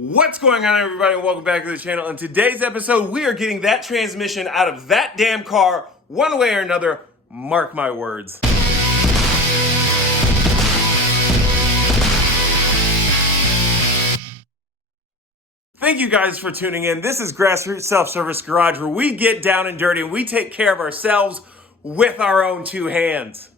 What's going on, everybody, and welcome back to the channel. In today's episode, we are getting that transmission out of that damn car one way or another. Mark my words. Thank you guys for tuning in. This is Grassroots Self-Service Garage, where we get down and dirty and we take care of ourselves with our own two hands.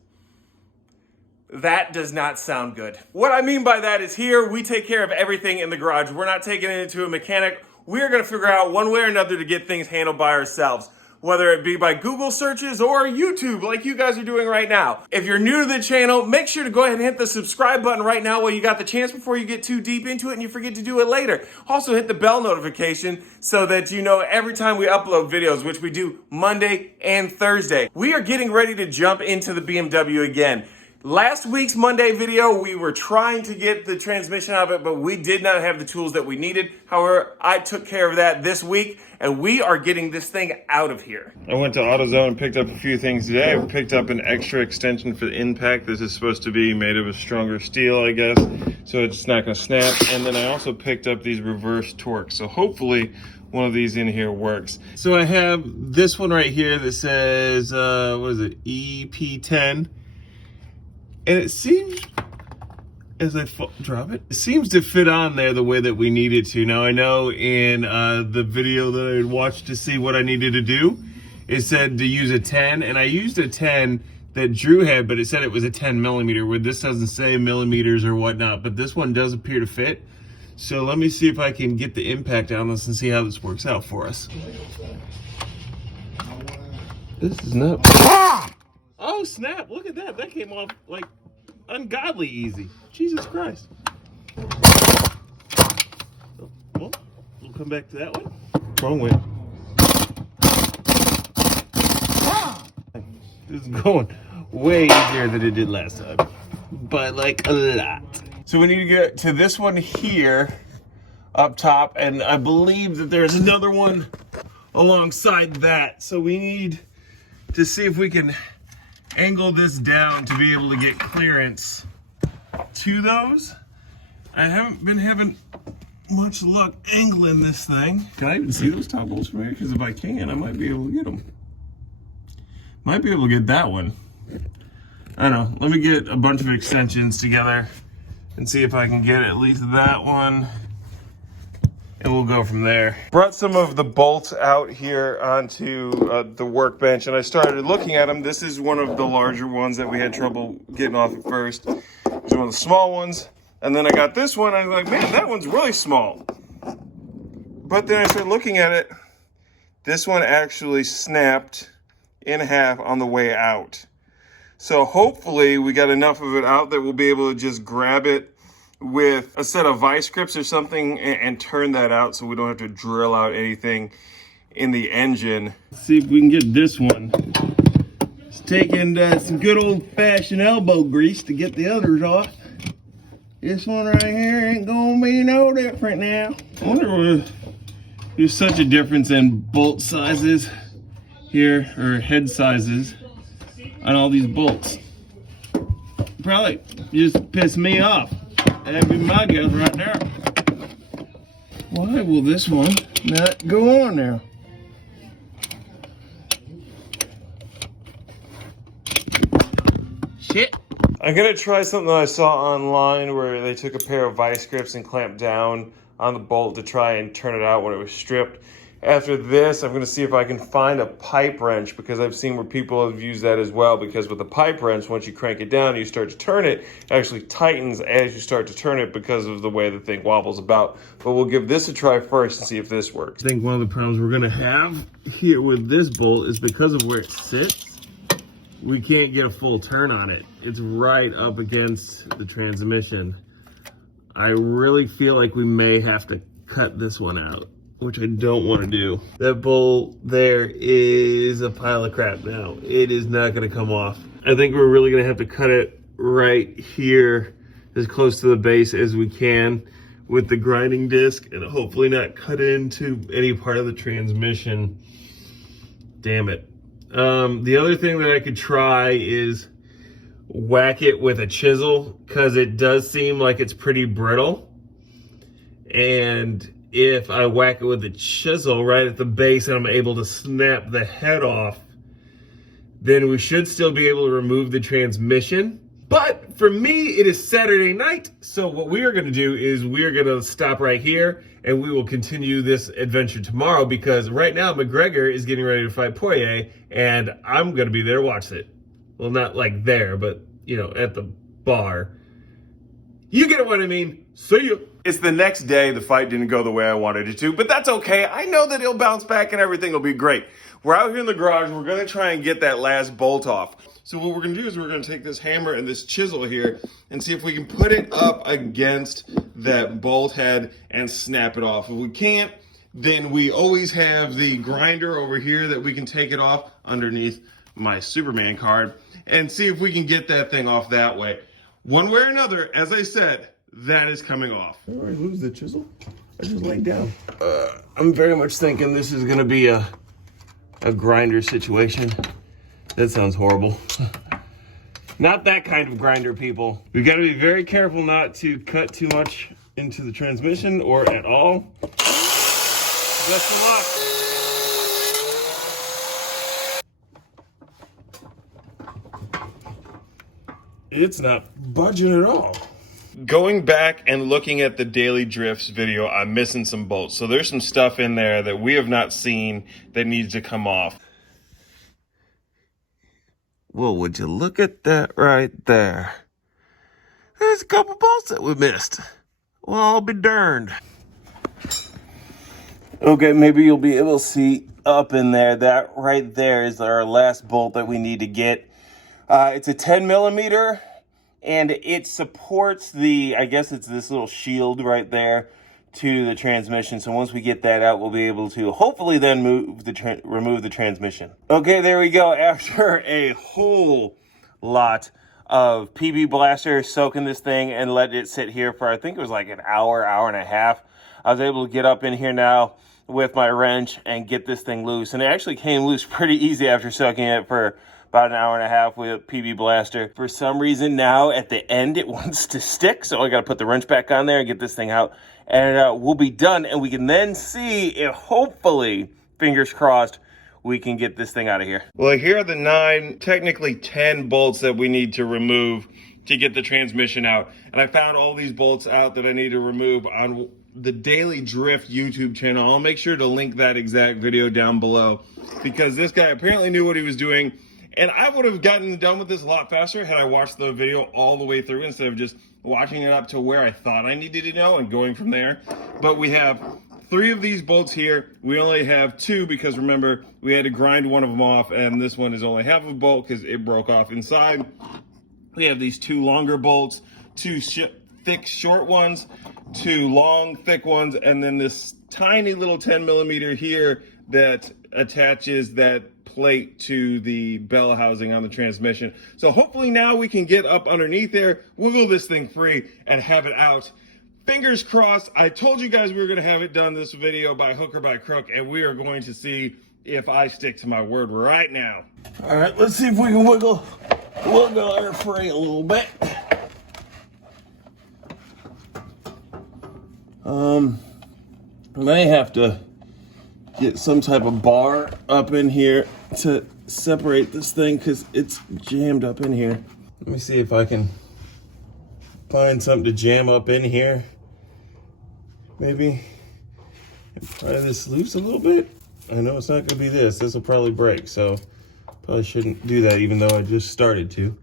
That does not sound good. What I mean by that is here, we take care of everything in the garage. We're not taking it into a mechanic. We're gonna figure out one way or another to get things handled by ourselves, whether it be by Google searches or YouTube like you guys are doing right now. If you're new to the channel, make sure to go ahead and hit the subscribe button right now while you got the chance before you get too deep into it and you forget to do it later. Also hit the bell notification so that you know every time we upload videos, which we do Monday and Thursday. We are getting ready to jump into the BMW again. Last week's Monday video, we were trying to get the transmission out of it, but we did not have the tools that we needed. However, I took care of that this week, and we are getting this thing out of here. I went to AutoZone and picked up a few things today. I picked up an extra extension for the impact. This is supposed to be made of a stronger steel, I guess, so it's not gonna snap. And then I also picked up these reverse torques. So hopefully one of these in here works. So I have this one right here that says, what is it, EP10. And it seems, as I drop it, it seems to fit on there the way that we need it to. Now I know in the video that I had watched to see what I needed to do, it said to use a 10, and I used a 10 that Drew had, but it said it was a 10 millimeter, where this doesn't say millimeters or whatnot, but this one does appear to fit. So let me see if I can get the impact on this and see how this works out for us. This is not... Oh snap, look at that. That came off like ungodly easy. Jesus Christ. Well, we'll come back to that one. Wrong way. This is going way easier than it did last time. By like a lot. So we need to get to this one here up top, and I believe that there's another one alongside that. So we need to see if we can angle this down to be able to get clearance to those. I haven't been having much luck angling this thing. Can I even see those top bolts from here? Because if I can, I might be able to get them. Might be able to get that one. I don't know. Let me get a bunch of extensions together and see if I can get at least that one. And we'll go from there. Brought some of the bolts out here onto the workbench, and I started looking at them. This is one of the larger ones that we had trouble getting off at first. There's one of the small ones, and then I got this one, and I'm like, man, that one's really small. But then I started looking at it. This one actually snapped in half on the way out. So hopefully we got enough of it out that we'll be able to just grab it with a set of vice grips or something and turn that out so we don't have to drill out anything in the engine. Let's see if we can get this one. It's taking some good old-fashioned elbow grease to get the others off. This one right here ain't gonna be no different now. I wonder if there's such a difference in bolt sizes here, or head sizes, on all these bolts. Probably just piss me off. That'd be my guess right there. Why will this one not go on now? Shit. I'm gonna try something that I saw online where they took a pair of vice grips and clamped down on the bolt to try and turn it out when it was stripped. After this, I'm gonna see if I can find a pipe wrench, because I've seen where people have used that as well, because with a pipe wrench, once you crank it down and you start to turn it, it actually tightens as you start to turn it because of the way the thing wobbles about. But we'll give this a try first and see if this works. I think one of the problems we're gonna have here with this bolt is because of where it sits, we can't get a full turn on it. It's right up against the transmission. I really feel like we may have to cut this one out, which I don't want to do. That bolt there is a pile of crap now. It is not going to come off. I think we're really going to have to cut it right here, as close to the base as we can with the grinding disc, and hopefully not cut into any part of the transmission. Damn it. The other thing that I could try is whack it with a chisel, because it does seem like it's pretty brittle. And if I whack it with a chisel right at the base and I'm able to snap the head off, then we should still be able to remove the transmission. But for me, it is Saturday night, so what we are gonna do is we are gonna stop right here and we will continue this adventure tomorrow, because right now McGregor is getting ready to fight Poirier and I'm gonna be there to watch it. Well, not like there, but you know, at the bar. You get what I mean. See you. It's the next day. The fight didn't go the way I wanted it to, but that's okay. I know that he'll bounce back and everything will be great. We're out here in the garage. We're going to try and get that last bolt off. So what we're going to do is we're going to take this hammer and this chisel here and see if we can put it up against that bolt head and snap it off. If we can't, then we always have the grinder over here that we can take it off underneath my Superman card and see if we can get that thing off that way. One way or another, as I said, that is coming off. All right, lose the chisel. I just laid down. I'm very much thinking this is gonna be a grinder situation. That sounds horrible. Not that kind of grinder, people. We've got to be very careful not to cut too much into the transmission or at all. Best of luck. It's not budging at all. Going back and looking at the Daily Drifts video, I'm missing some bolts. So there's some stuff in there that we have not seen that needs to come off. Well, would you look at that right there? There's a couple bolts that we missed. Well, I'll be darned. Okay, maybe you'll be able to see up in there. That right there is our last bolt that we need to get. It's a 10 millimeter, and it supports the, I guess it's this little shield right there to the transmission. So once we get that out, we'll be able to hopefully then remove the transmission. Okay, there we go. After a whole lot of PB Blaster soaking this thing and let it sit here for, I think it was like an hour, hour and a half, I was able to get up in here now with my wrench and get this thing loose. And it actually came loose pretty easy after soaking it for about an hour and a half with PB Blaster. For some reason now at the end it wants to stick, so I gotta put the wrench back on there and get this thing out, and we'll be done, and we can then see if hopefully, fingers crossed, we can get this thing out of here. Well, here are the 9, technically 10 bolts that we need to remove to get the transmission out. And I found all these bolts out that I need to remove on the Daily Drift YouTube channel. I'll make sure to link that exact video down below, because this guy apparently knew what he was doing. And I would have gotten done with this a lot faster had I watched the video all the way through instead of just watching it up to where I thought I needed to know and going from there. But we have 3 of these bolts here. We only have 2 because remember, we had to grind one of them off, and this one is only half a bolt because it broke off inside. We have these 2 longer bolts, 2 thick short ones, 2 long thick ones, and then this tiny little 10 millimeter here that attaches that plate to the bell housing on the transmission. So hopefully now we can get up underneath there, wiggle this thing free, and have it out. Fingers crossed. I told you guys we were going to have it done this video by hook or by crook, and we are going to see if I stick to my word right now. All right, let's see if we can wiggle our free a little bit. I may have to get some type of bar up in here to separate this thing because it's jammed up in here. Let me see if I can find something to jam up in here. Maybe pry this loose a little bit. I know it's not gonna be this. This will probably break, so probably shouldn't do that even though I just started to.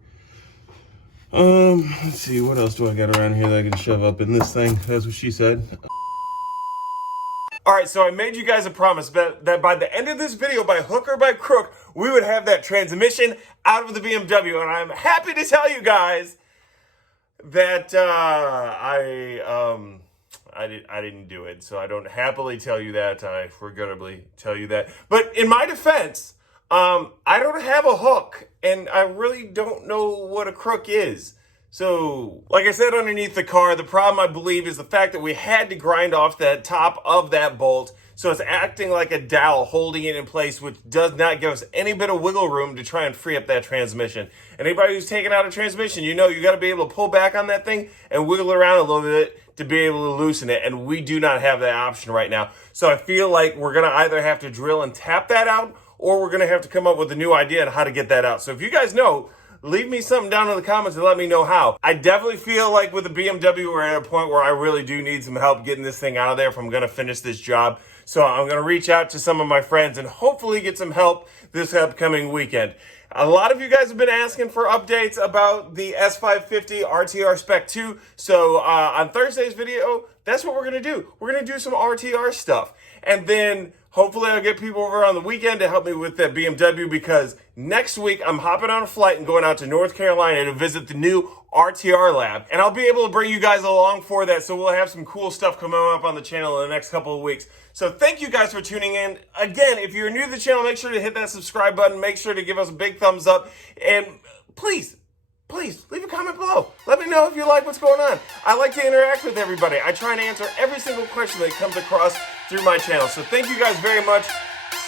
Let's see, what else do I got around here that I can shove up in this thing? That's what she said. All right, so I made you guys a promise that by the end of this video, by hook or by crook, we would have that transmission out of the BMW. And I'm happy to tell you guys that I didn't do it. So I don't happily tell you that. I regrettably tell you that. But in my defense, I don't have a hook, and I really don't know what a crook is. So, like I said underneath the car, the problem I believe is the fact that we had to grind off that top of that bolt. So it's acting like a dowel holding it in place, which does not give us any bit of wiggle room to try and free up that transmission. Anybody who's taken out a transmission, you know you got to be able to pull back on that thing and wiggle around a little bit to be able to loosen it, and we do not have that option right now. So I feel like we're going to either have to drill and tap that out, or we're going to have to come up with a new idea on how to get that out. So if you guys know, leave me something down in the comments and let me know how. I definitely feel like with the BMW, we're at a point where I really do need some help getting this thing out of there if I'm going to finish this job. So I'm going to reach out to some of my friends and hopefully get some help this upcoming weekend. A lot of you guys have been asking for updates about the S550 RTR Spec 2. So on Thursday's video, that's what we're going to do. We're going to do some RTR stuff. And then hopefully I'll get people over on the weekend to help me with that BMW, because next week I'm hopping on a flight and going out to North Carolina to visit the new RTR lab. And I'll be able to bring you guys along for that, so we'll have some cool stuff coming up on the channel in the next couple of weeks. So thank you guys for tuning in. Again, if you're new to the channel, make sure to hit that subscribe button. Make sure to give us a big thumbs up. And please leave a comment below. Let me know if you like what's going on. I like to interact with everybody. I try and answer every single question that comes across through my channel. So thank you guys very much.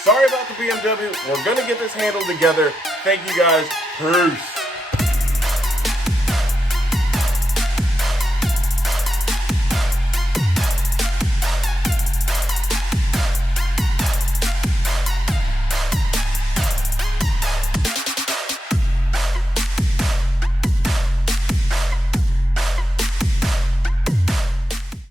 Sorry about the BMW. We're going to get this handled together. Thank you guys. Peace.